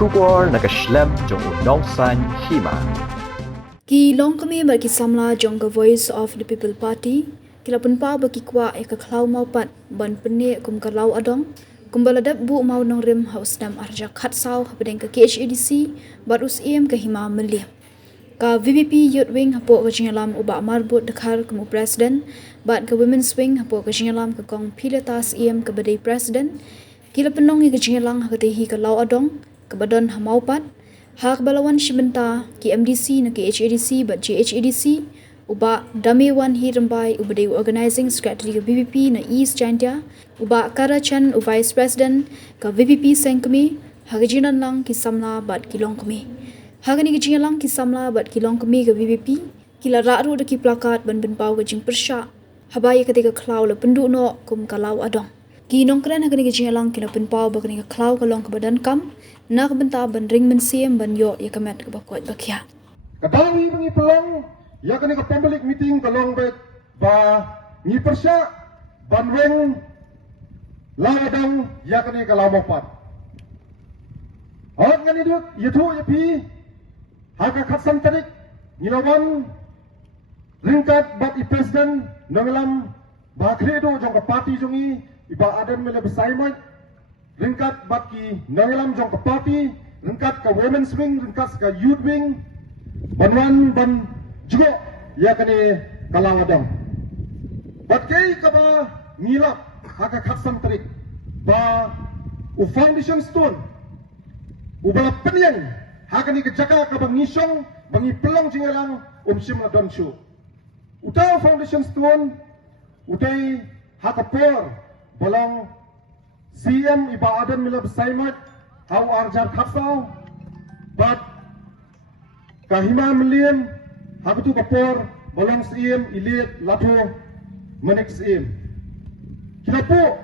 Shubor nakashlem jong unongsan hima. Ki long kami bagi samla jong ke Voice of the People Party, kila pun pa bagi kwa e ka klau mau pat ban pene kum ka lau adong, kum baladap bu mau nong rim haus dam arja khat sau habedeng ke KHADC barus em ke hima meli. Ka VVP Youth Wing hapo ka jingalam uba marbut dekhar kemu presiden, bat ka Women's Wing hapo ka jingalam ka kong piletas em ke badai presiden, kila penong ke jingalang ha tehi ka lau adong, ke badon ha mau pat, hak balawan shibenta ki MDC na ki HADC but JHADC uba damewan hi rambai uba de organizing secretary ka VVP na East Chantia uba Karachan u vice president ka VVP sengkami hagajinan lang ki samla but kilong kami hagani gajinan lang ki samla but kilong kami ka VVP kila raru de ki plakat ban ban pau ka jing persya habaya ketika klau la pendu no kum kalau adong ki nongkran hagani gajinan lang kina pen pau ba kani ka klau ka long ka badan kam nak benta ban ring men siem ban yo ya kamet ke bakot bakia Kadawi bengi pelong ya kani ke public meeting kalong bet ba ni persya ban weng ladang ya kani ke lamopat hot ngani duk yathu ya pi haka khatsam tarik nilawan ringkat bat I president nangalam ba kredo jong ka party jongi iba adan mele besaimai ringkat baki nangalam jong ke party ringkat ke Women's Wing ringkat ke Youth Wing banwan ban juga ya kani kalang adang bat kei ka ba ngilap haka khatsam tarik ba u foundation stone u bala penyang haka ni ke jaka ka bang ngisong bangi pelong jingalang simla don shu uta foundation stone utai haka por bolong CM iba adan mila besaimat hau arjar khatsau bat kahima meliam hakutu kapor bolong CM ilit lato menek CM kila po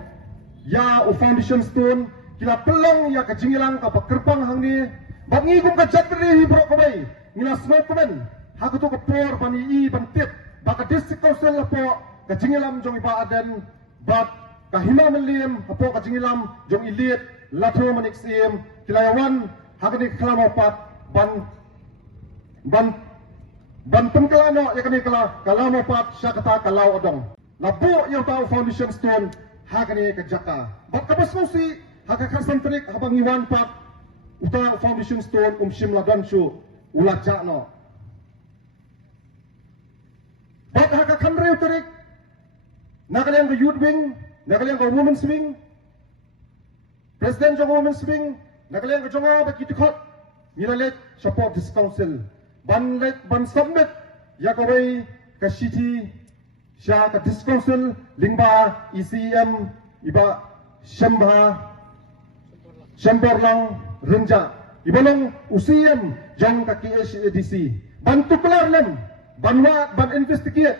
ya u foundation stone kila pelong ya kajingilang ka pakerpang hangni bat ngigum ka jatri hibro kamay ngila smoke kaman hakutu kapor bani I bantit baka district council po kajingilam jong iba adan bat kahima meliam hapo kajingilam jong ilit lato menik CM kilayawan hakani kalamapat ban pengkalano yakani kalamapat syakata kalau odong lapo yang tahu foundation stone hakani kajaka bat kabas musi hakakasan trik habang iwan pat uta foundation stone simla danshu ulat jakno bat hakakan reu trik nakalian ke Youth Wing nakalian ke Women's Wing President jong Women's Wing nakalian ke jonga bagi dikot nilalet support this council ban submit ya kawai ke city sya ke this council lingba ECM iba syambor lang renja ibalong UCM jong ke KHADC ban tukelar lem ban investigate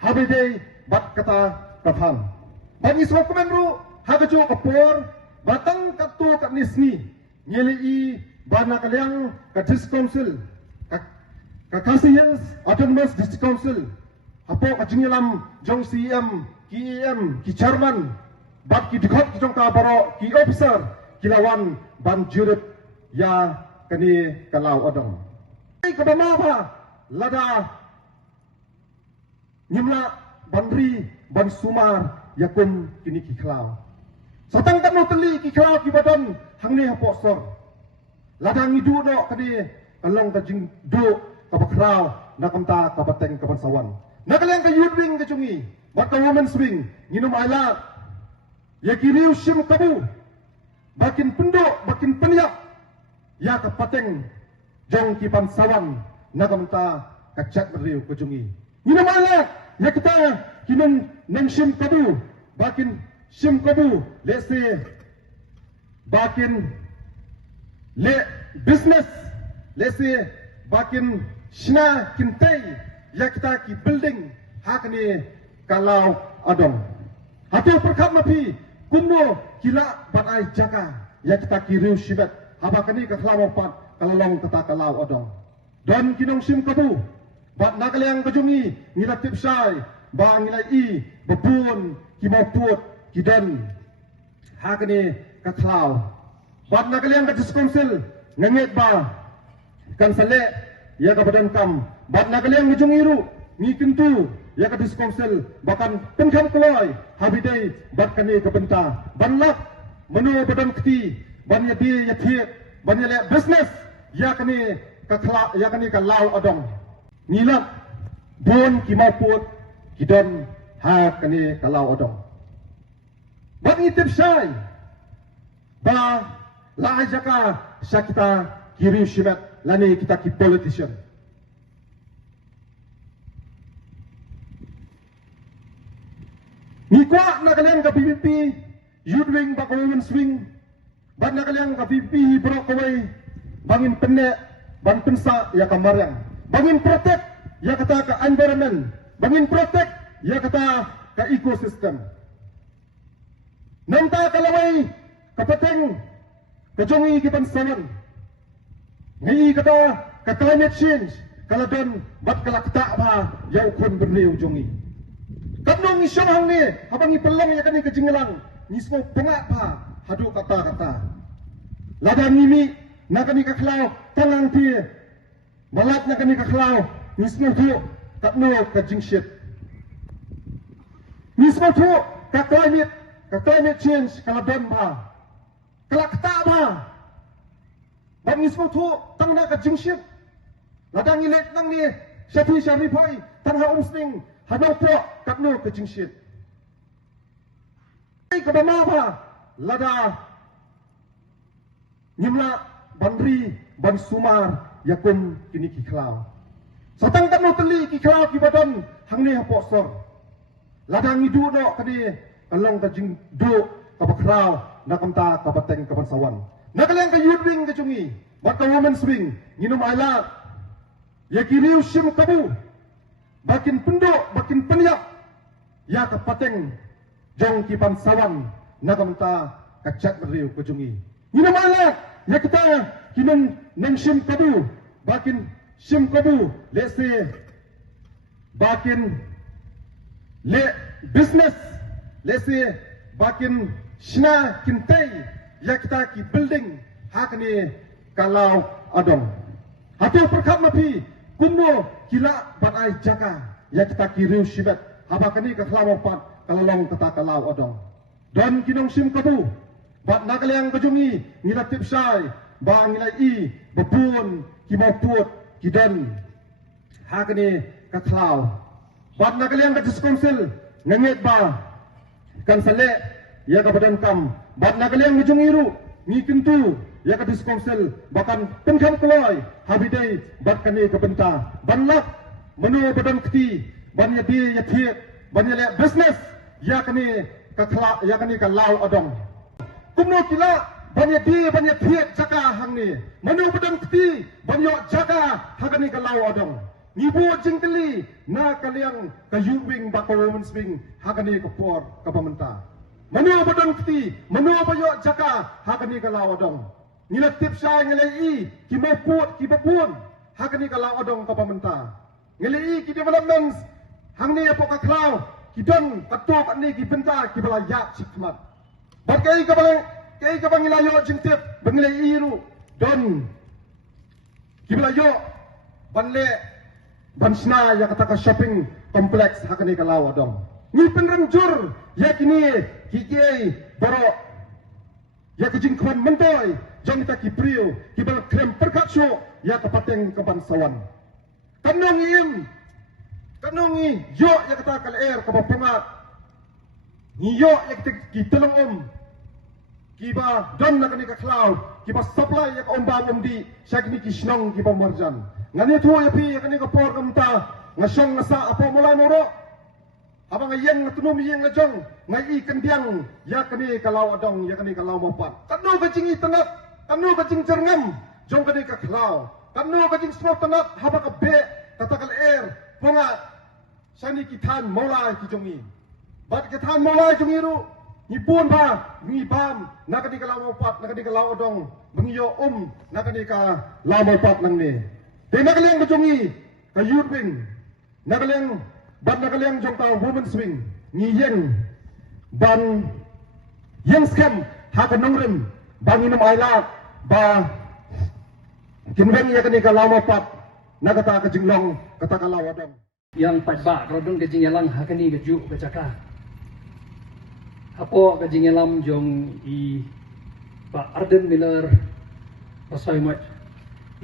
habide bat kata katham bagi semua komenru hagajo kapor batang katu kat nisni nyeli bana kaliang ka district council ka kasihens autonomous district council apo ka jingilam jong CM KEM ki chairman bat ki dikot ki jong ka baro ki officer kilawan ban jurut ya kani kalau odong ka bama lada nyimla bandri ban sumar yakun kini kiklau satang tak no teli kiklau kibadan hangni hapo sor ladang idu no kadi kalong ka jing do ka bakrau nakamta ka bateng ka bansawan nakalang ka Youth Wing ka chungi bat ka Women's Wing nginum ala yakiriu sim kabu bakin pendo bakin penyak ya ka pateng jong ki bansawan nakamta ka chat riu ka chungi nginum ala ya kita kinong nang sim kabu bakin sim kabu let's say bakin le business let's say bakin shna kintai ya kita ki building hakni kalau adong hatu perkap mapi kuno kila batai jaka ya kita ki riu shibat habakani ka khlamopat kalong kata kalau adong don kinong sim kabu bat nakaliang kajungi ngila tipsai ba ngila I bepun kimaput kidan hakni katlau bat nakaliang ka diskonsel nganget ba kan sale ya ka badan kam bat nagaliang ni jungiru ni kintu ya ka diskonsel bahkan penkam keloi habidai bat kani ka benta banlak menu badan keti bannya di ya thiet bannya le business ya kani ka kla ya kani ka lau adong nilap bon ki maput kidon ha kani ka lau adong bat ngitip syai ba la jaka syakita kiri shibat lani kita ki politician ni kwa nagaliang ka PPP youth wing ba women's wing ba nagaliang ka PPP bro kawai bangin penne ban pensa ya kamarang bangin protect ya kata ka environment bangin protect ya kata ka ecosystem nanta kalawai kapateng kajongi kitan saman ngai kata ka climate change kaladon bat kalakta ba ya ukon berliu jongi kanong isyong hang ni habang ipelong ya kani kejinglang ni semua pengak pa hadu kata-kata ladang nimi na kani kaklau tangang ti malat na kani kaklau ni semua tu katno kejingshit ni semua tu ka climate change kaladon ba kalakta ba bang ni semua tu tang na kejingshit ladang ilek nang ni syati syaripai tanha umsning hadau po katno kejingshit ai kabama ba lada nyimla bandri ban sumar yakum kini kiklau satang katno teli kiklau ki badan hangni haposor ladang idu do kadi kalong kajing do kabakrau nakamta kabateng kabansawan nakaleng ka youth wing kacungi baka women's wing nginum aila yakiriu sim kabu bakin penduk bakin peniak ya kapateng jong kipan sawan nagamta kacak beriu kejungi nginum alat ya kita kinun nang sim kabu bakin sim kabu lese bakin le business lese bakin shna kintai ya kita ki building hakni kalau adong hatu perkat mapi kuno kila banai jaka ya kita kiriu shibat habakani ka khlaw pat kalalong kata kalau adong don kinong sim kabu bat nagaliang kajungi ngila tipsai ba ngilai i bepun kimaput kidan hakni ka khlaw bat nagaliang ka diskonsel nganget ba kan sale ya ka badan kam bat nagaliang ngijungiru ni kintu ya ka diskonsel bahkan penkam keloi habidai bat kani ka benta banlak menu badan keti bannya di ya thiet bannya le business ya kani ka kla ya kani ka lau adong kumno kila bannya di bannya thiet jaka hangni menu badan keti banyo jaka hagani ka lau adong nibu jingkeli na kaliang ka youth wing ba ka women's wing hagani ka por ka pamenta menu badan keti menu bayo jaka hagani ka lau adong nila tipsai ngelai ki maput ki bapun hakani kalau adong ka pamenta ngelai ki developments hangni apo ka klau ki don patok ani ki benta ki bala yak sikmat bagai ka bang ilayo jintip banglai ru don ki bala yo banle bansna ya kata ka shopping complex hakani kalau adong ni penranjur yakini ki kiai baro ya kejingkwan mentoy jong kita kipriu kibal krem perkatso ya kapateng kebansawan kanong yo ya kata kal air kapapungat ni yo ya kita telong kiba don na kani ka cloud kiba supply ya omba omdi syakni kisnong kiba marjan ngani tu ya pi kani ka por kamta ngasong nasa apo mulai moro abang yang ngatunum yang ngajong ngai kendiang ya kani kalau adong ya kani kalau mopat kanu kacing tengah kanu kacing cerngam jong kani ka klau kanu kacing smok tengah haba ka be katakal air pongat sani kitan mulai kijongi bat kitan mulai jongiru ni pun ba ni bam na kani kalau mopat na kani kalau adong bengiyo na kani ka lau mopat nang ni te na kaliang kijongi ka youth wing na kaliang ban nagaliang jong tao women's wing ni yang ban yang scam ha ka nongrim bang inam aila ba kinweng ya kani kalau mapat na kata kejinglong kata kalau adong yang padba rodon ke jingelang hakani ke ju ke caka apo ke jingelam jong I Pak Arden Miller pasai mat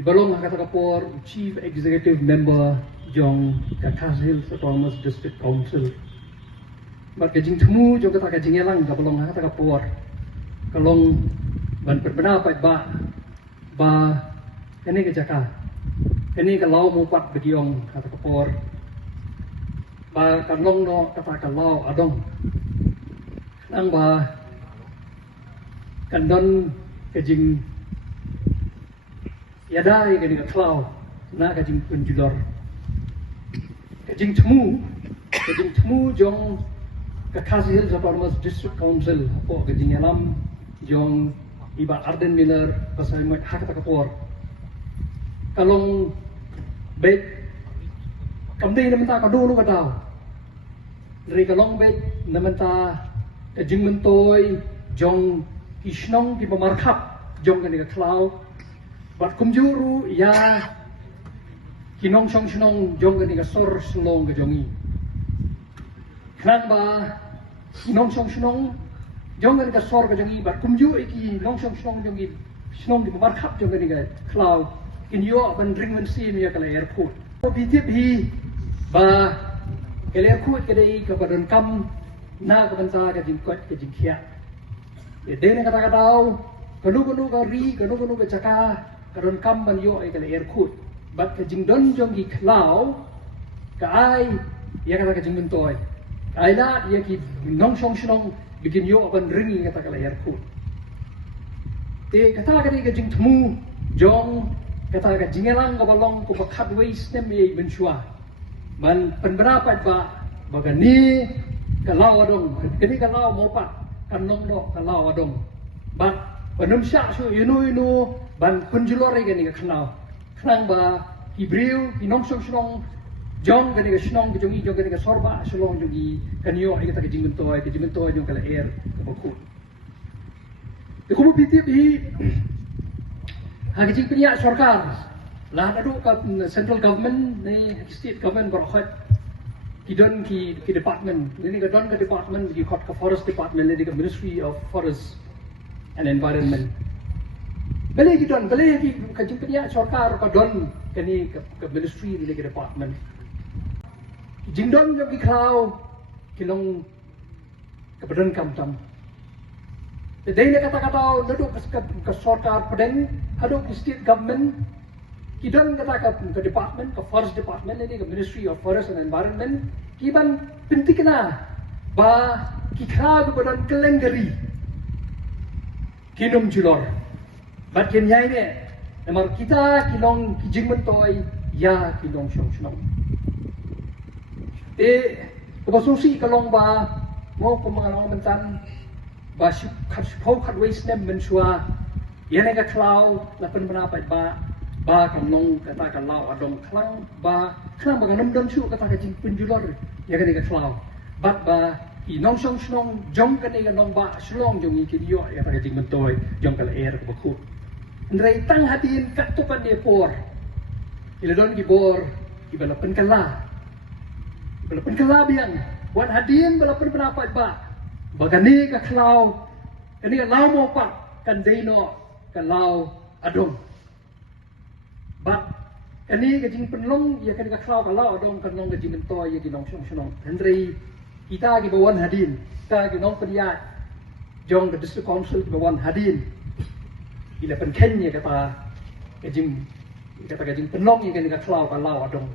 ibalong kata kapor chief executive member jong Kakazil Autonomous District Council mat ke jing temu jong kata ke jingelang ka balong kata kapor kalong ban perbena padba ba kani ke caka kani ke lau mupat begiong kata kapor ba kanlong no kata kalau adong nang ba kandon kajing yadai kani klau na kajing penjulor kajing temu jong Kakazil Autonomous District Council po kajing alam jong Iba Arden Miller pasal mat hak kata kapor kalong baik kamdei naman ta kadulu kadaw dari kalong baik naman ta kajing mentoy jong isnong di pemarkap jong kani klau bat kumjuru ya kinong snong jong kani sor slong ke jongi kran ba kinong snong jong kani sor ke jongi bat kumju iki nong snong jongi snong di pemarkap jong kani klau kinyo ban ring men sim ya kala airport bitip hi ba kala airport kadai ka badon kam na ka banta ka jingkot ka jingkhia ya dene kata daw kanu ka ri kanu ka caka kadon kam ban yo ai kala airport bat ka jingdon jong gi klau ka ai ya kata ka jingmentoy ai la ya ki nong snong bikin yo ban ring kata kala airport te kata ka ka jing temu jong kata ka jingelang ka balong ko bakat waste nem ye benshua ban penberapat ba bagani kalau adong kini kalau mau pak kanong do kalau adong ban penum syak su inu ban penjulor gani ka kenang ba Hebrew inong snong jong gani ka snong ke jongi jong gani ka sorba slong jongi kanyo ai kata ka jingmentoy jong kala air ka bakut ko bitip hi hagijing punya sarkar lah adu ka central government ni state government berhad kidon ki department ini ka don ka department ki khot ka forest department ni ka ministry of forest and environment bele kidon bele ki kajing punya sarkar ka don kani ka ministry ni ka department jingdon yo ki klau kilong ka badan kamtam dahil na kata-kata naduk ka sarkar padeng haduk state government kidan kata ka department ka forest department ni ka ministry of forest and environment kiban penting na ba kikha badan kelengari kinom julor bat kenyai ne namar kita kilong kijing mentoy ya kilong snong kabasusi kalong ba mo kumangalong mentan ba kat waste nem mensua yan ka klau lapan menapat ba kanong kata kalau adong klang ba ganam don su kata ka jing penjulor ya ka klau bat ba inong snong jong ka nong ba slong jong ikidio ya ka jing mentoy jong kala air ka bakut ndray tang hatin katupan ni por iladon gibor ibalapan kala biang wan hadin balapan menapat ba bagani ka klau kani ka lau mo pa kan deno ka lau adong ba kani ka jing penlong ya kani ka klau ka lau adong kan nong ka jing mentoy ya ginong snong hendrei kita ki bawan hadin ta ki nong pediat jong ka district council ki bawan hadin ila pen kenya kata ka jing penlong ya kani ka klau ka lau adong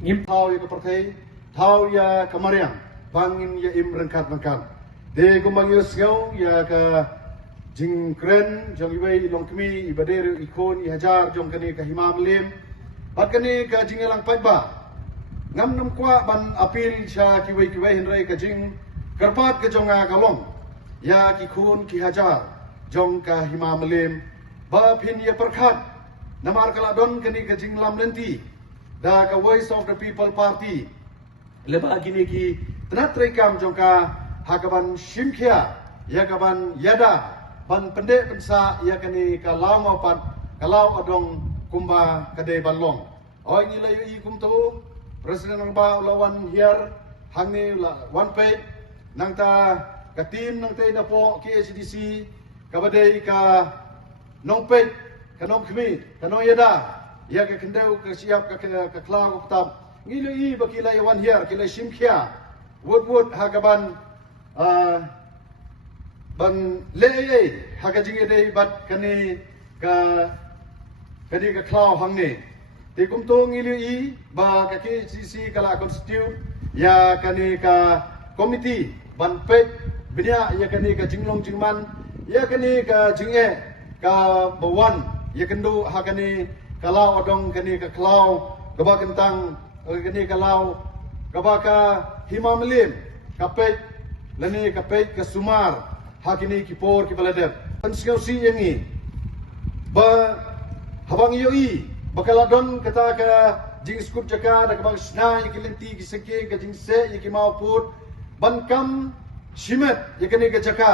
ngim thau ya kepertai thau ya kemariang bangin ya im rengkat makan de gumang yosgau ya ka jingkren jong iwei long kemi ibader ikon ihajar jong kani ka himam lim bat kani ka jingelang paiba ngam nam kwa ban apil sha kiwei hinrai ka jing karpat ka jonga kalong ya ki khun ki hajar jong ka himam lim ba phin ya perkhat namar kala don kani ka jinglam lenti da ka voice of the people party leba gini ki tenat rekam jongka hakaban shimkhia ya kaban yada ban pendek pensa ya kani ka lau mapat kalau adong kumba kadai balong. Oi ni layu I kum tu Presiden ng ba lawan here hangni la one page nang ta ka team nang tay na po KHDC kabadai ka nong page ka nong kmi ka nong yada ya ka kendau ka siap ka klaw ko tab ngilu I ba kilay one here kilay simkhia wood hagaban ban le hagajing dei bat kani ka klaw hangni ti kum to ngilu I ba ka KCC kala constitute ya kani ka committee ban pet binya ya kani ka jinglong jingman ya kani ka jinge ka bawan ya kendo ha kani kalau adong kani ka klaw gaba kentang kani kalau gaba ka himamlim ka pet lani ka pet ka sumar ha kini kipor ki baladep pensiau si yangi ba habang yoi bakaladon kata ka jing skup jaka da kabang sna ikilenti kiseke ka jing se ikimau put bankam shimet yakani ka jaka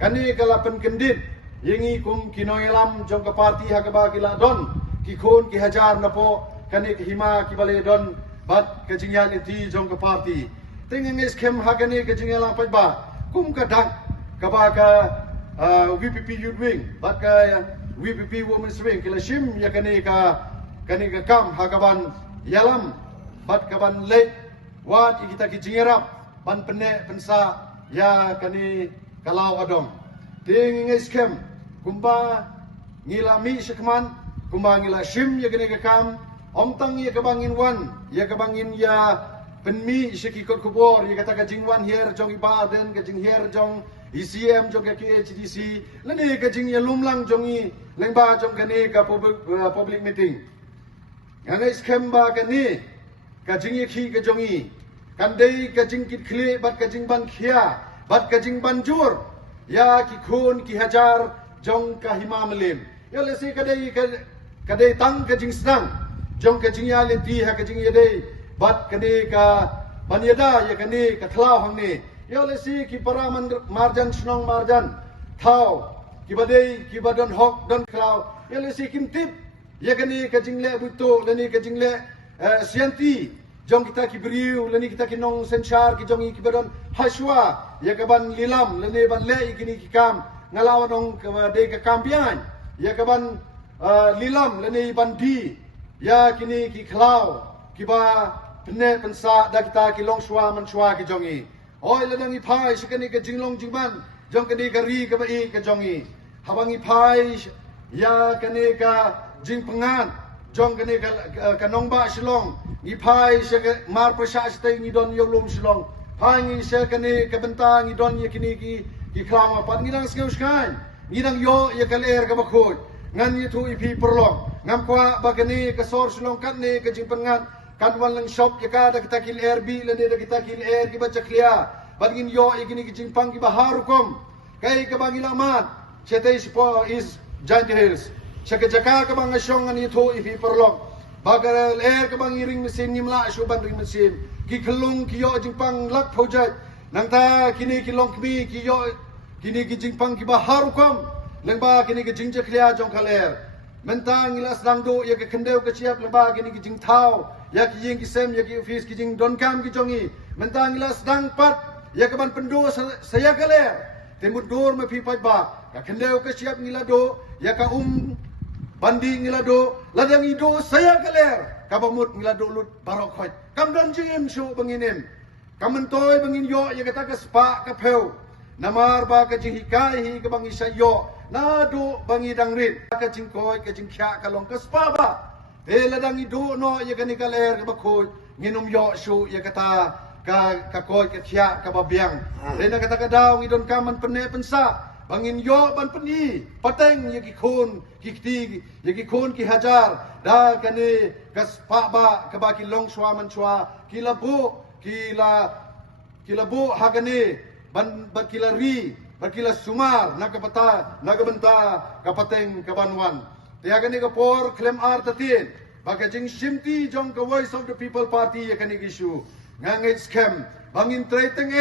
kani kalapan kendit yengi kum kinoyelam jong ka parti ha ka ba kiladon ki khon ki hajar na po kani ki hima ki bale don bat ka jing yaliti jong ka parti tingeng is kem ha kani ka jing yalang pa ba kum ka dak ka ba ka VPP youth wing bat ka VPP women's wing kila shim yakani ka kam hagaban yalam bat kaban le wat kita ki jingerap ban pene pensa ya kani kalau adong ting ngeskem kumba ngila mi sekman kumba ngila shim ya kani kam omtang ya kabangin wan ya kabangin ya penmi seki kot kubor ya kata ka jingwan here jong ibaden ka jing here jong ECM jong ka KHDC lani ka jing ya lumlang jongi lengba jong kani ka public meeting Ngangai skemba kani kajing iki kajongi kandai kajing kit kli bat kajing ban khia bat kajing banjur ya ki khun ki hajar jong ka himamlim ya lesi kadai tang kajing sedang jong kajing ya lenti ha kajing yadai bat kani ka banyada ya kani ka thlau hangni ya lesi ki paraman marjan snong marjan thau ki badai ki badon hok don khlau ya lesi kim tip ya kani kajing le buto lani kajing le sianti jong kita ki beriu lani kita ki nong senchar ki jong ki badon haswa ya kaban lilam lani ban le kini ki kam ngalaw nong de ka kampian ya kaban lilam lani bandi ya kini ki khlaw ki ba pne pensa da kita ki long shwa man shwa ki jongi oi lanang i phai sikani ka jinglong jingban jong kani ka ri ka ba I ka jongi habangi phai ya kani ka jing pengan jong kani ka nongba silong i phai se mar prasa stay ni don yolum silong phai ni se kani ka bentang ni don ye kini ki klama pat ni dang skeu skan ni dang yo ye kal er ka bakhoi ngan ye thu i phi perlong ngam kwa ba kani ka sor silong kat ni ka jing pengan kan wan lang shop ye ka da kita kil er bi le da kita kil er ki ba chaklia bagin yo ye kini ki jing pang ki bahar kom kai ka bangila mat chete is giant hills Saka jaka ka bang asyong ani ito ipi perlok. Bagar air ka bang iring mesin nimla asyuban ring mesin. Ki kelung ki yo jingpang lak project. Nang ta kini ki long kmi ki yo kini ki jingpang ki bahar kom. Lengba kini ki jingja klia jong kaler. Mentang ilas dangdo ya ka kendeu ka siap lengba kini ki jing tau. Ya ki jing ki sem ya ki office ki jing don kam ki jongi. Mentang ilas dang pat ya ka ban pendo saya kaler. Temut dor me pi pat ba. Ka kendeu ka siap ngilado ya ka bandi ngilado ladang ido saya kaler kabamut ngilado lut barok hoy kamdan jim shu banginem kamantoy bangin yo ya kata ka spa ka peu namar ba ka jing hikai hi ka bangi sayo nado bangi dangrit ka jing koy ka jing kya ka long ka spa ba ladang ido no ya kani kaler ka bakhoy nginum yo shu ya kata ka koy ka kya ka babyang na kata ka daw ngidon kaman pene pensa bangin yo ban peni pateng ye ki khon ki kti ye ki khon ki hajar da kani kas pa ba ka ba ki long shwa man shwa ki labu ha kani ban ba ki la ri ba ki la sumar nakabata nagabenta ka pateng ka banwan ya kani ka por claim ar tatin ba ka jing shimti jong ka voice of the people party ye kani issue ngangai scam bangin treteng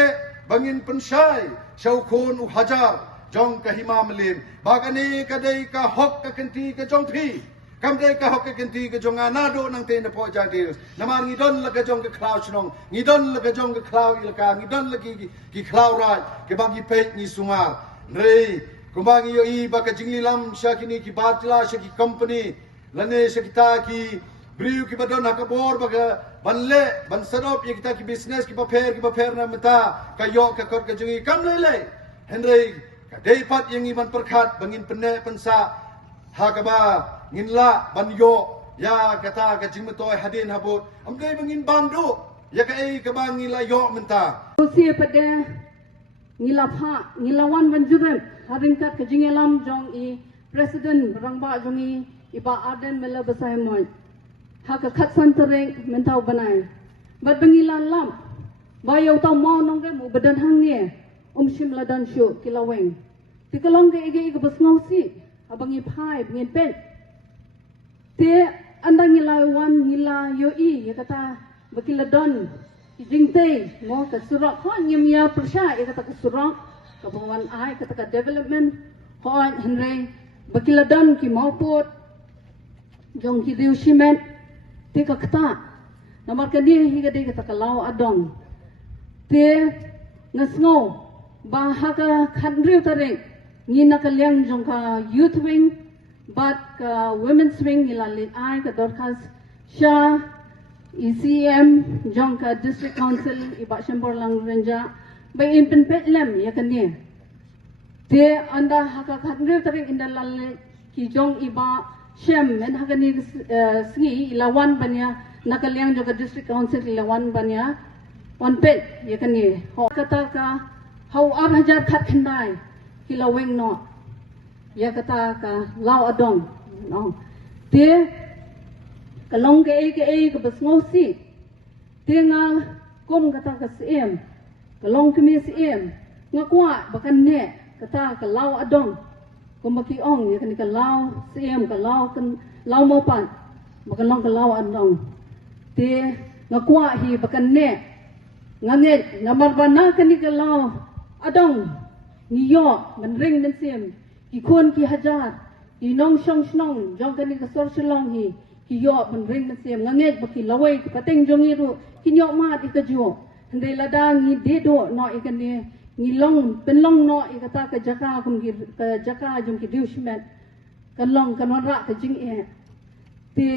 bangin pensyai syau khon u hajar jong ka himamlim bagani kadai ka hok ka kenti ka jong phi Kamdai ka hoke kenti ke jonga nado nang te na po jadil. Namar ngidon la ka jong ke klau chnong. Ngidon la ka jong ke klau ilaka. Ngidon la ki klau rai. Ke bagi peit ni sungar. Rei. Kumbangi yo i baka jingli lam syakini ki batla syaki company. Lane syakita ki beriu ki badon hakabor baka banle ban sadop ye kita ki business ki paper na mata kayo ka kot ka jungi kam lele Henry ka deipat yang iman perkat bangin penne pensa hakaba nginla banyo ya kata ka jingmetoy hadin habut amdai bangin bandu ya ka ei ka bangila yo menta usia pada ngilapha ngilawan banjurem haringkat ka jingelam jong I president rangba jongi iba aden mela besai moy haka khat santereng mentau banai bat bengilan lam bayo tau mau nongge mu badan hang ni shim ladan shu kilaweng tikalong ge ege besngausi abangi phai bengin pen te andang ngilaiwan ngila yo I ya kata bakiladon jingte mo ka surak ho nyemya persya ya kata ka surak ka bawan ai kata ka development ho henry bakiladon ki mauput jong ki diu simen te ka kata namar ka ni higa de kata ka law adong te ngasngo ba ha ka khandriu tare ni na ka liang jong ka youth wing but ka women's wing ilali ai ka dorkas sha ECM jong ka district council iba Shambor lang renja ba in petlem ya ka ni te anda ha ka khandriu tare indalal ki jong iba shem men ha ka ni sngi ilawan banya nakaliang jong ka district council ilawan banya on pet ya ka ni ho kata ka how ar hajar khat khandai kilaweng no ya kata ka law adong no te kalong ke besngosi te nga kom kata ka sim kalong kemi sim nga kwa bakan ne kata ka law adong kumaki ong ya ka law sim ka law mopan bakalong ka law adong te nga kwa hi bakan ne nganget namarbana ka law adong niyo menring mensim ki kon ki hajar ki nong shong snong jong kani ka sor shlong hi ki yo menring mensim nganget baki lawai ki pateng jong iru ki nyo ma ti ka jo hande ladang ni dedo no ikani ngilong penlong no ikata ka jaka kum ki ka jaka jong ki diushmet kanlong kanora ka jing e te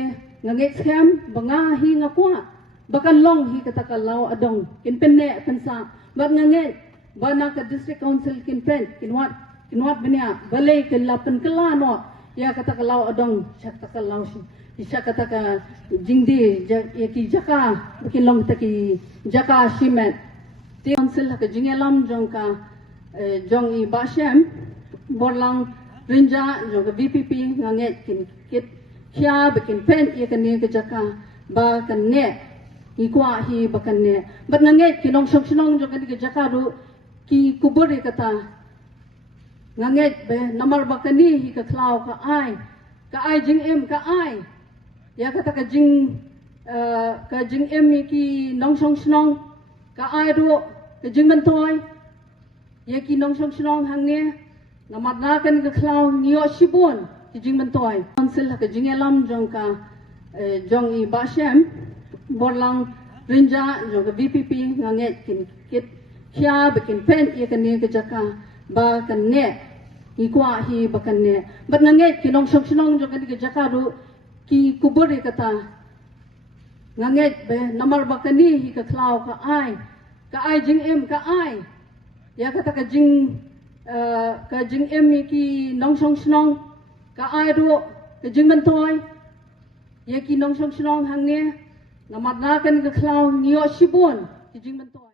nganget scam banga hi ngakwa bakan long hi kata ka law adong kin penne pensa bat nganget bana ka district council kin pen kinwat banya balay kin lapan kala no ya kata ka law adong syak ka law syak kata ka jingdi ya ki jaka kin long ta ki jaka shimet ti council ka jingelam jong ka jong I bashem borlang rinja jong ka VPP nganget kin kit kya bikin pen ya kan ni ka jaka ba kan ne ikwa hi bakan ne bat nganget kinong shong jong kan ki jaka ru ki kuburi kata nganget be namar bakani hi ka klau ka ai jing em ka ai ya kata ka jing em ki nong song snong ka ai ru ka jing mentoy ya ki nong song snong hang ne namar na kan ka klau nio shibun ki jing mentoy council ka jing elam jong ka jong I bashem borlang rinja jong ka VPP nganget kin kit kya bikin pen ya kan ni ka jaka ba kan ne ikwa hi bakan ne bat nganget kinong shong jong kan ka jaka ru ki kuburi kata nganget be namar bakani hi ka klau ka ai jing em ka ai ya kata ka jing em ki nong shong ka ai ru ka jing mentoy ya ki nong shong hang ne namar na kan ka klau nio shibun ki jing mentoy